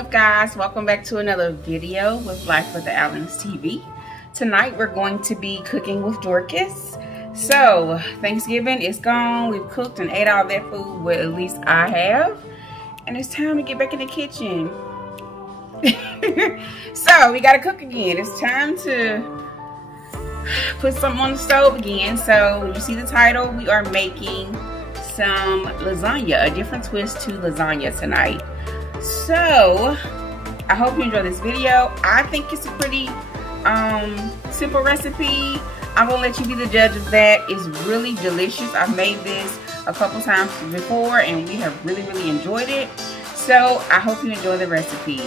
up, guys? Welcome back to another video with Life with the Allens TV. Tonight we're going to be cooking with Dorcas. So Thanksgiving is gone. We've cooked and ate all that food, well, at least I have, and it's time to get back in the kitchen. So we gotta cook again. It's time to put something on the stove again. So you see the title, we are making some lasagna, a different twist to lasagna tonight. So I hope you enjoy this video. I think it's a pretty simple recipe. I'm gonna let you be the judge of that. It's really delicious. I've made this a couple times before and we have really enjoyed it. So I hope you enjoy the recipe.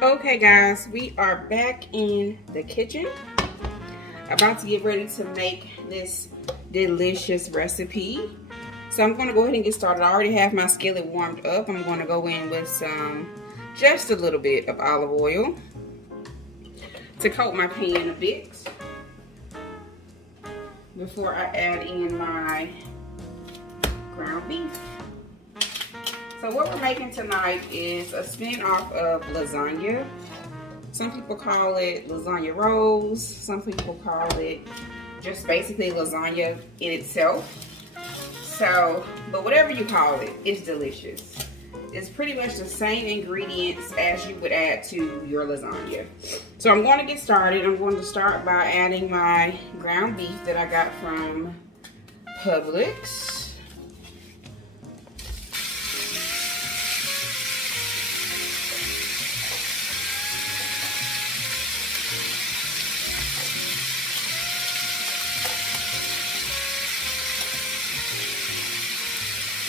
Okay guys, we are back in the kitchen, about to get ready to make this delicious recipe. So I'm going to go ahead and get started. I already have my skillet warmed up. I'm going to go in with just a little bit of olive oil to coat my pan a bit before I add in my ground beef. So what we're making tonight is a spin-off of lasagna. Some people call it lasagna rolls. Some people call it just basically lasagna in itself. So, but whatever you call it, it's delicious. It's pretty much the same ingredients as you would add to your lasagna. So I'm going to get started. I'm going to start by adding my ground beef that I got from Publix.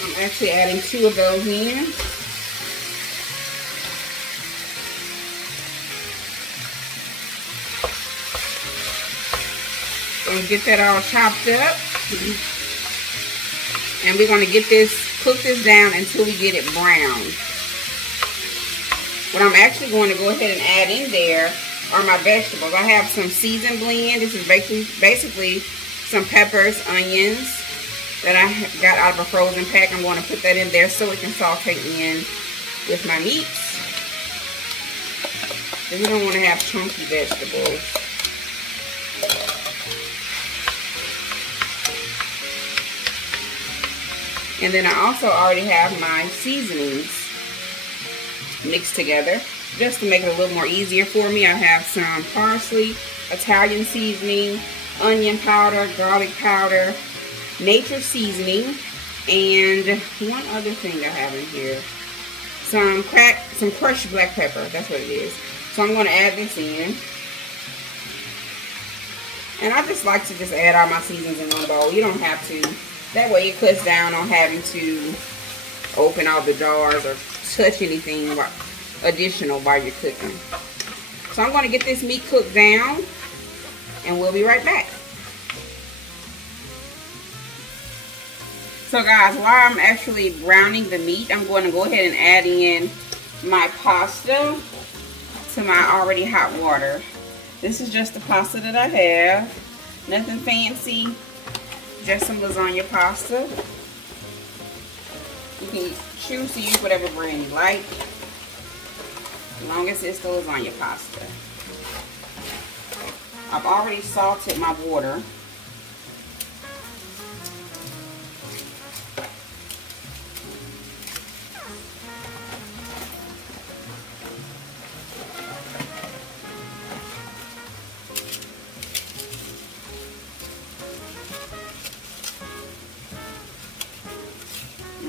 I'm actually adding 2 of those in. So get that all chopped up. And we're going to cook this down until we get it brown. What I'm actually going to go ahead and add in there are my vegetables. I have some seasoned blend. This is basically some peppers, onions that I got out of a frozen pack. I'm going to put that in there so it can saute in with my meats. And we don't want to have chunky vegetables. And then I also already have my seasonings mixed together just to make it a little more easier for me. I have some parsley, Italian seasoning, onion powder, garlic powder, nature seasoning, and one other thing I have in here, some crushed black pepper. That's what it is. So I'm going to add this in, and I just like to just add all my seasonings in one bowl. You don't have to. That way it cuts down on having to open all the jars or touch anything additional while you're cooking. So I'm going to get this meat cooked down, and we'll be right back. So guys, while I'm actually browning the meat, I'm going to go ahead and add in my pasta to my already hot water. This is just the pasta that I have. Nothing fancy, just some lasagna pasta. You can choose to use whatever brand you like, as long as it's the lasagna pasta. I've already salted my water.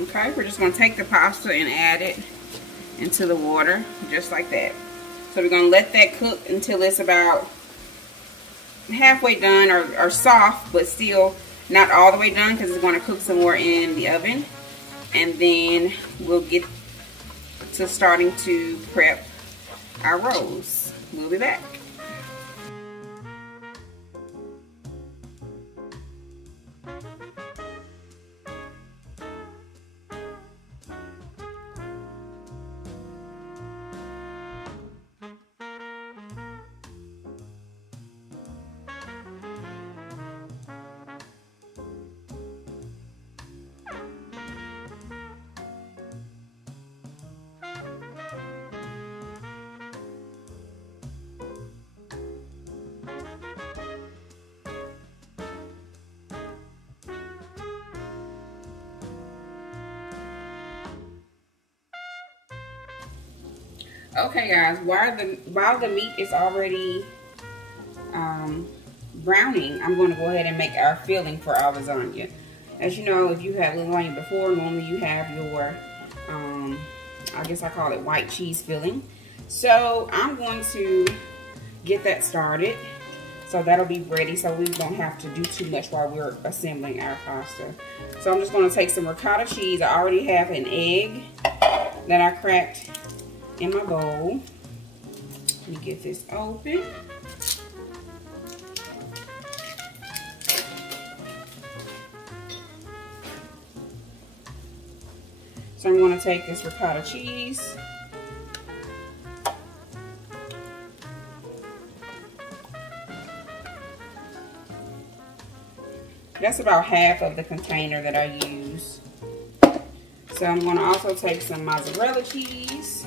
Okay, we're just going to take the pasta and add it into the water, just like that. So we're going to let that cook until it's about halfway done or soft, but still not all the way done because it's going to cook some more in the oven. And then we'll get to starting to prep our rolls. We'll be back. Okay guys, while the meat is already browning, I'm going to go ahead and make our filling for our lasagna. As you know, if you had lasagna before, normally you have your, I guess I call it white cheese filling. So I'm going to get that started. So that'll be ready, so we don't have to do too much while we're assembling our pasta. So I'm just going to take some ricotta cheese. I already have an egg that I cracked in my bowl. Let me get this open. So I'm going to take this ricotta cheese. That's about half of the container that I use. So I'm going to also take some mozzarella cheese.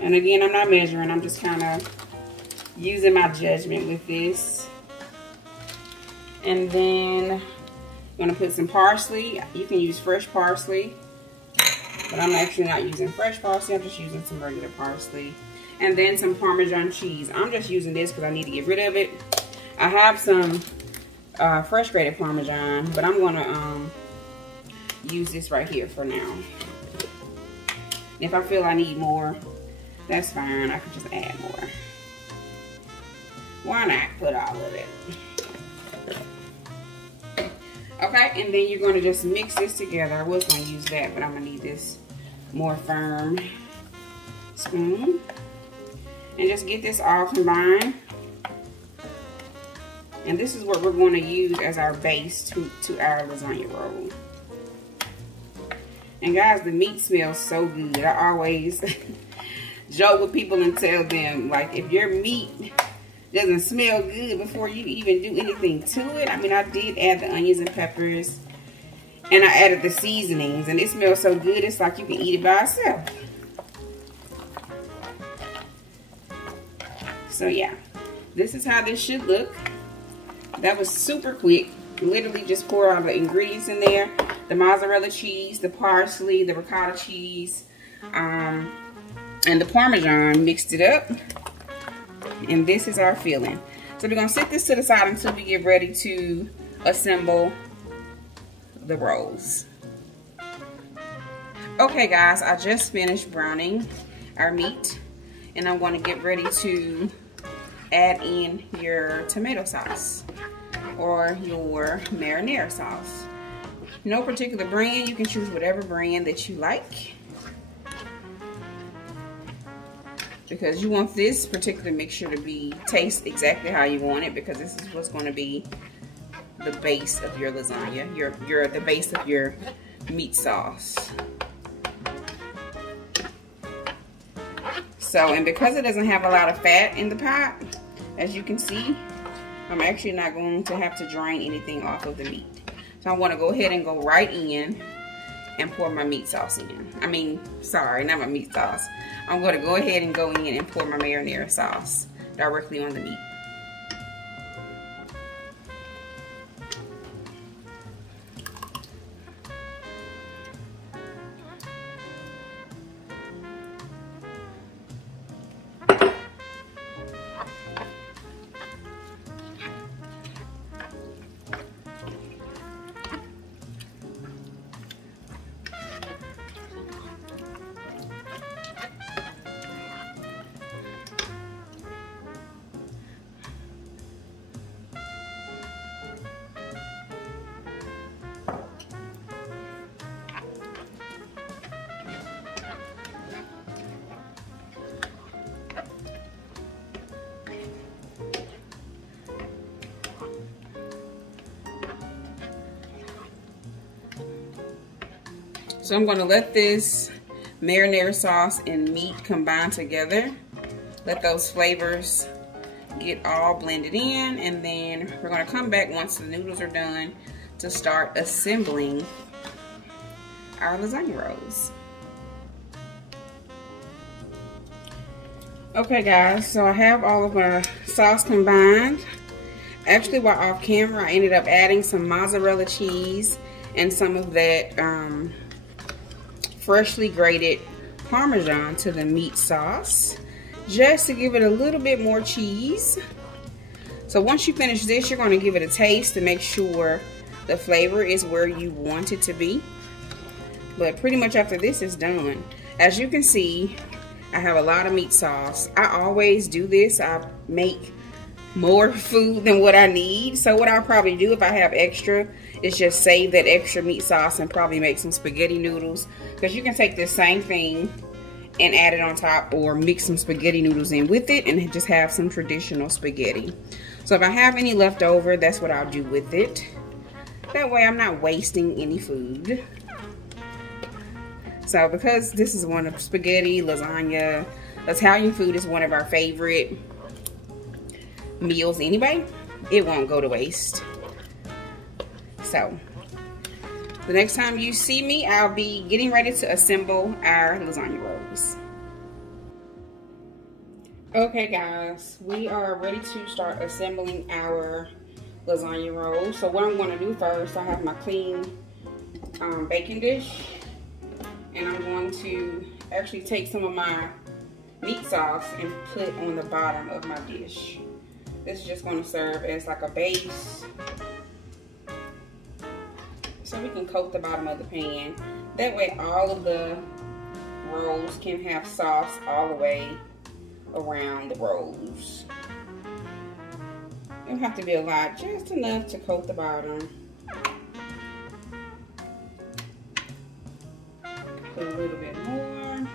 And again, I'm not measuring, I'm just kind of using my judgment with this. And then I'm gonna put some parsley. You can use fresh parsley, but I'm actually not using fresh parsley. I'm just using some regular parsley. And then some Parmesan cheese. I'm just using this because I need to get rid of it. I have some fresh grated Parmesan, but I'm gonna use this right here for now. If I feel I need more, that's fine. I can just add more. Why not put all of it? Okay, and then you're going to just mix this together. I was going to use that, but I'm going to need this more firm spoon. And just get this all combined. And this is what we're going to use as our base to our lasagna roll. And guys, the meat smells so good. I always joke with people and tell them, like, if your meat doesn't smell good before you even do anything to it. I mean, I did add the onions and peppers, and I added the seasonings, and it smells so good, it's like you can eat it by itself. So yeah, this is how this should look. That was super quick. Literally just pour all the ingredients in there. The mozzarella cheese, the parsley, the ricotta cheese, and the Parmesan, mixed it up. And this is our filling. So we're going to set this to the side until we get ready to assemble the rolls. Okay guys, I just finished browning our meat, and I'm going to get ready to add in your tomato sauce or your marinara sauce. No particular brand, you can choose whatever brand that you like, because you want this particular mixture to taste exactly how you want it, because this is what's going to be the base of your lasagna, the base of your meat sauce. So, and because it doesn't have a lot of fat in the pot, as you can see, I'm actually not going to have to drain anything off of the meat. So I'm going to go ahead and go right in and pour my meat sauce in. I mean, sorry, not my meat sauce. I'm going to go ahead and go in and pour my marinara sauce directly on the meat. So I'm going to let this marinara sauce and meat combine together. Let those flavors get all blended in, and then we're going to come back once the noodles are done to start assembling our lasagna rolls. Okay guys, so I have all of my sauce combined. Actually, while off camera, I ended up adding some mozzarella cheese and some of that freshly grated Parmesan to the meat sauce, just to give it a little bit more cheese. So once you finish this, you're going to give it a taste to make sure the flavor is where you want it to be. But pretty much after this is done, as you can see, I have a lot of meat sauce. I always do this. I make more food than what I need. So what I'll probably do if I have extra is just save that extra meat sauce and probably make some spaghetti noodles. Because you can take this same thing and add it on top, or mix some spaghetti noodles in with it and just have some traditional spaghetti. So if I have any left over, that's what I'll do with it. That way I'm not wasting any food. So because this is one of spaghetti, lasagna, Italian food is one of our favorite meals anyway, it won't go to waste. So the next time you see me, I'll be getting ready to assemble our lasagna rolls. Okay guys, we are ready to start assembling our lasagna rolls. So what I'm going to do first, I have my clean baking dish, and I'm going to actually take some of my meat sauce and put on the bottom of my dish. This is just going to serve as like a base, so we can coat the bottom of the pan. That way all of the rolls can have sauce all the way around the rolls. It don't have to be a lot, just enough to coat the bottom. Put a little bit more.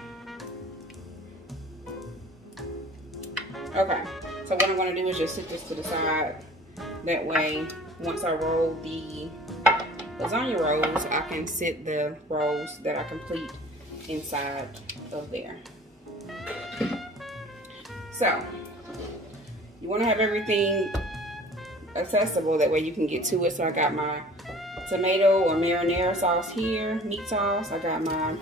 Okay, so what I'm going to do is just sit this to the side. That way, once I roll the lasagna rolls, I can sit the rolls that I complete inside of there. So, you want to have everything accessible, that way you can get to it. So I got my tomato or marinara sauce here, meat sauce. I got my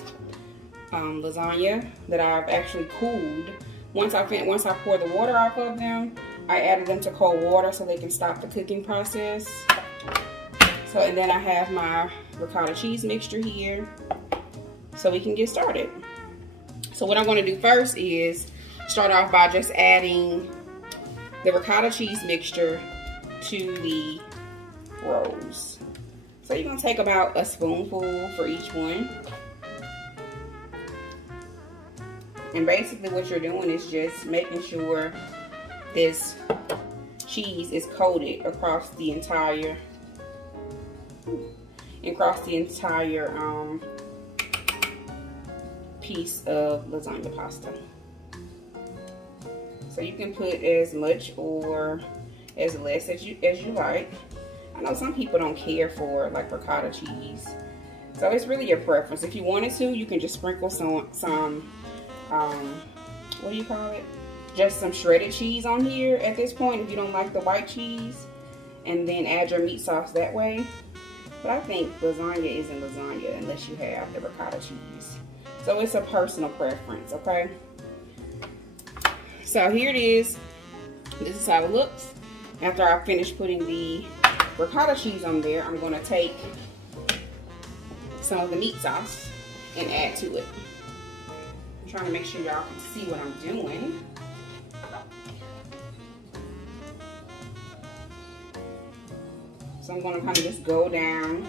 lasagna that I've actually cooled. Once I pour the water off of them, I added them to cold water so they can stop the cooking process. So, and then I have my ricotta cheese mixture here, so we can get started. So what I'm going to do first is start off by just adding the ricotta cheese mixture to the rolls. So you're going to take about a spoonful for each one. And basically what you're doing is just making sure this cheese is coated across the entire piece of lasagna pasta. So you can put as much or as less as you like. I know some people don't care for like ricotta cheese, so it's really your preference. If you wanted to, you can just sprinkle some what do you call it? Just some shredded cheese on here at this point if you don't like the white cheese, and then add your meat sauce that way. But I think lasagna isn't lasagna unless you have the ricotta cheese. So it's a personal preference, okay? So here it is. This is how it looks. After I finish putting the ricotta cheese on there, I'm going to take some of the meat sauce and add to it. I'm trying to make sure y'all can see what I'm doing. So I'm going to kind of just go down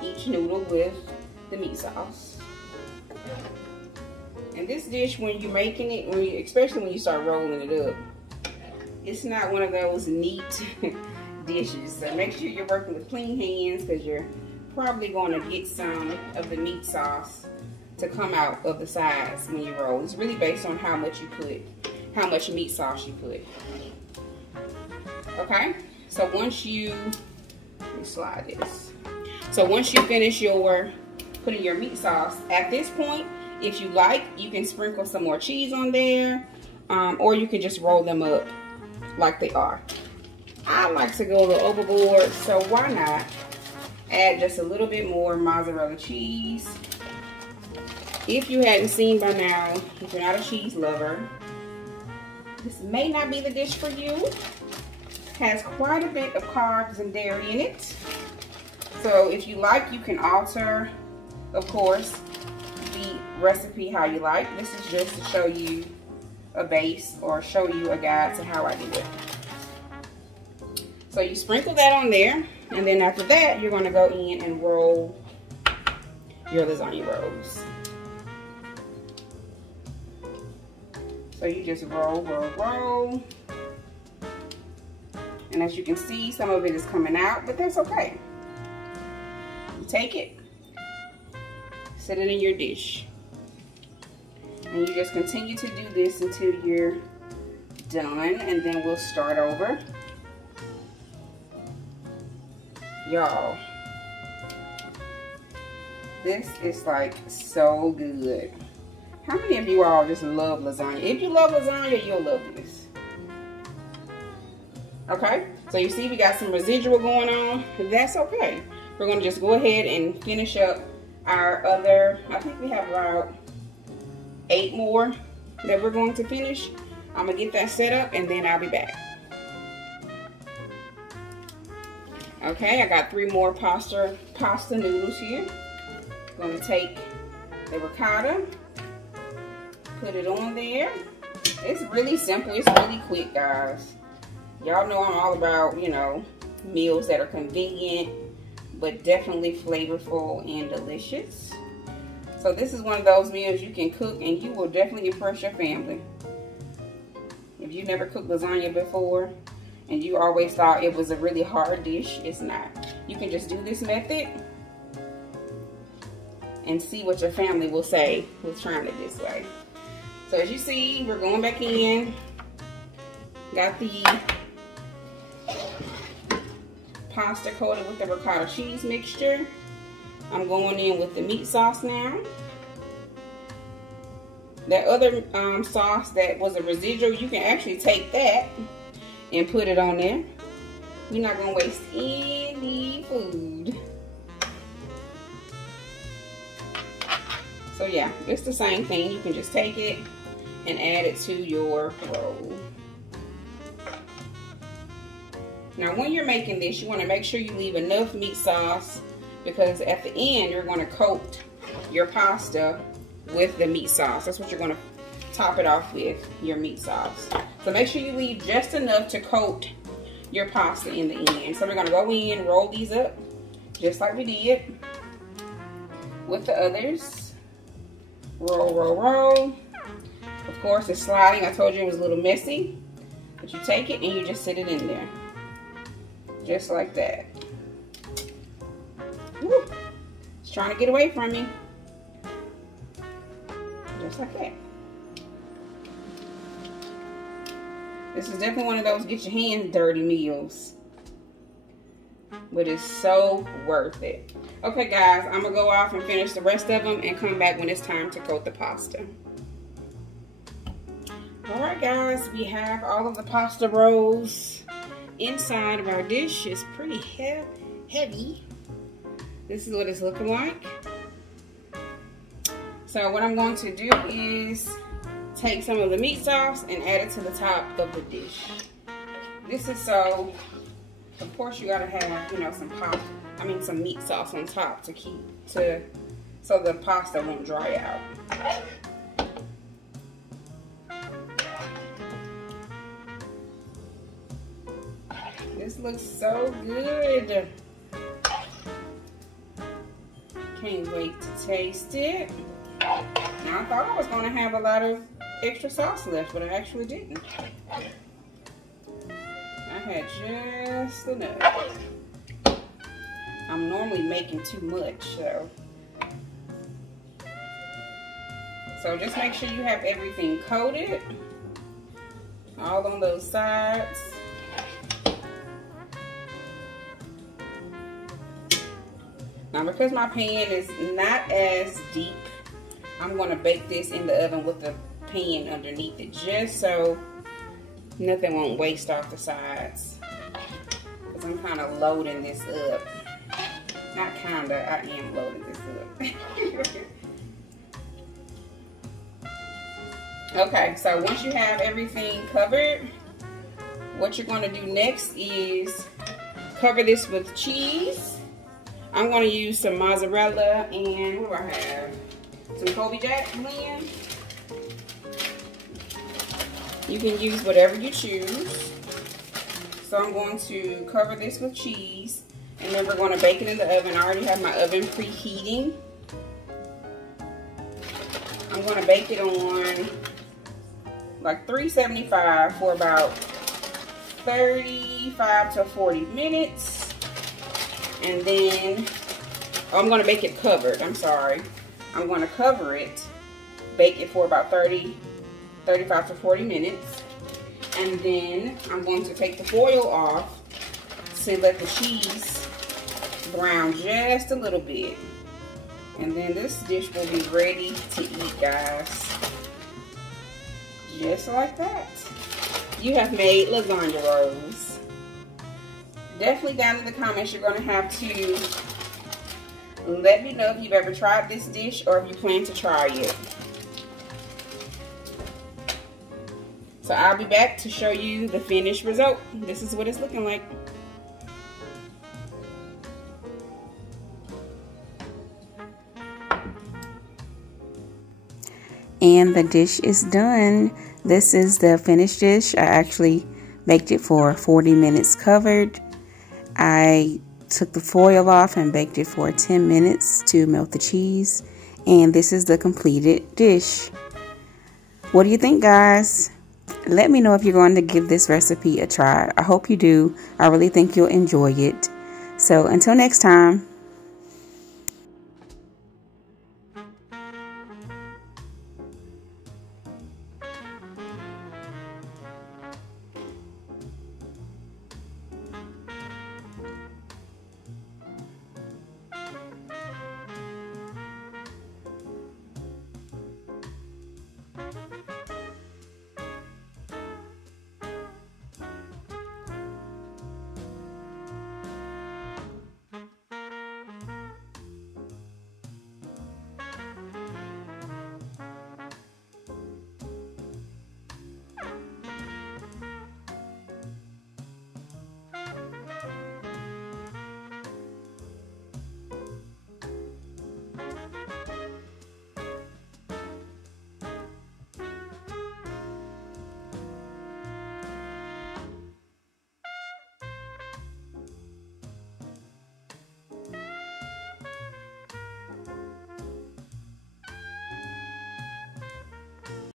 each noodle with the meat sauce. And this dish, when you're making it, especially when you start rolling it up, it's not one of those neat dishes. So make sure you're working with clean hands, because you're probably going to get some of the meat sauce to come out of the sides when you roll. It's really based on how much you put, how much meat sauce you put. Okay, so once you, let me slide this. So once you finish putting your meat sauce, at this point, if you like, you can sprinkle some more cheese on there, or you can just roll them up like they are. I like to go a little overboard, so why not add just a little bit more mozzarella cheese. If you hadn't seen by now, if you're not a cheese lover, this may not be the dish for you. It has quite a bit of carbs and dairy in it. So if you like, you can alter, of course, the recipe how you like. This is just to show you a base or show you a guide to how I do it. So you sprinkle that on there, and then after that, you're going to go in and roll your lasagna rolls. So you just roll, roll, roll. And as you can see, some of it is coming out, but that's okay. You take it, set it in your dish. And you just continue to do this until you're done, and then we'll start over. Y'all, this is like so good. How many of you all just love lasagna? If you love lasagna, you'll love this. Okay, so you see we got some residual going on. That's okay. We're gonna just go ahead and finish up our other, I think we have about 8 more that we're going to finish. I'm gonna get that set up and then I'll be back. Okay, I got 3 more pasta noodles here. I'm gonna take the ricotta, put it on there. It's really simple, it's really quick, guys. Y'all know I'm all about, you know, meals that are convenient, but definitely flavorful and delicious. So this is one of those meals you can cook and you will definitely impress your family. If you've never cooked lasagna before and you always thought it was a really hard dish, it's not. You can just do this method and see what your family will say with trying it this way. So as you see, we're going back in. Got the pasta coated with the ricotta cheese mixture. I'm going in with the meat sauce now. That other sauce that was a residual, you can actually take that and put it on there. You're not gonna waste any food. So yeah, it's the same thing. You can just take it and add it to your roll. Now when you're making this, you want to make sure you leave enough meat sauce, because at the end you're going to coat your pasta with the meat sauce. That's what you're going to top it off with, your meat sauce. So make sure you leave just enough to coat your pasta in the end. So we're going to go in, roll these up just like we did with the others. Roll, roll, roll. Of course it's sliding. I told you it was a little messy, but you take it and you just sit it in there. Just like that. Woo. It's trying to get away from me. Just like that. This is definitely one of those get your hands dirty meals, but it's so worth it. Okay guys, I'm gonna go off and finish the rest of them and come back when it's time to coat the pasta. Alright guys, we have all of the pasta rolls inside of our dish. It's pretty heavy. This is what it's looking like. So what I'm going to do is take some of the meat sauce and add it to the top of the dish. This is so, of course you gotta have, you know, some meat sauce on top to so the pasta won't dry out. This looks so good. Can't wait to taste it. Now I thought I was going to have a lot of extra sauce left, but I actually didn't. I had just enough. I'm normally making too much, so just make sure you have everything coated, all on those sides. Now because my pan is not as deep, I'm going to bake this in the oven with the pan underneath it, just so nothing won't waste off the sides, because I'm kind of loading this up. Not kinda, I am loading this up. Okay, so once you have everything covered, what you're going to do next is cover this with cheese. I'm going to use some mozzarella and what do I have? Some Colby blend. You can use whatever you choose. So I'm going to cover this with cheese, and then we're going to bake it in the oven. I already have my oven preheating. I'm going to bake it on like 375 for about 35 to 40 minutes. And then, I'm going to bake it covered. I'm sorry. I'm going to cover it, bake it for about 35 to 40 minutes. And then I'm going to take the foil off to let the cheese brown just a little bit. And then this dish will be ready to eat, guys. Just like that. You have made lasagna rolls. Definitely down in the comments, you're going to have to let me know if you've ever tried this dish or if you plan to try it. So I'll be back to show you the finished result. This is what it's looking like. And the dish is done. This is the finished dish. I actually baked it for 40 minutes covered. I took the foil off and baked it for 10 minutes to melt the cheese. And this is the completed dish. What do you think, guys? Let me know if you're going to give this recipe a try. I hope you do. I really think you'll enjoy it. So until next time.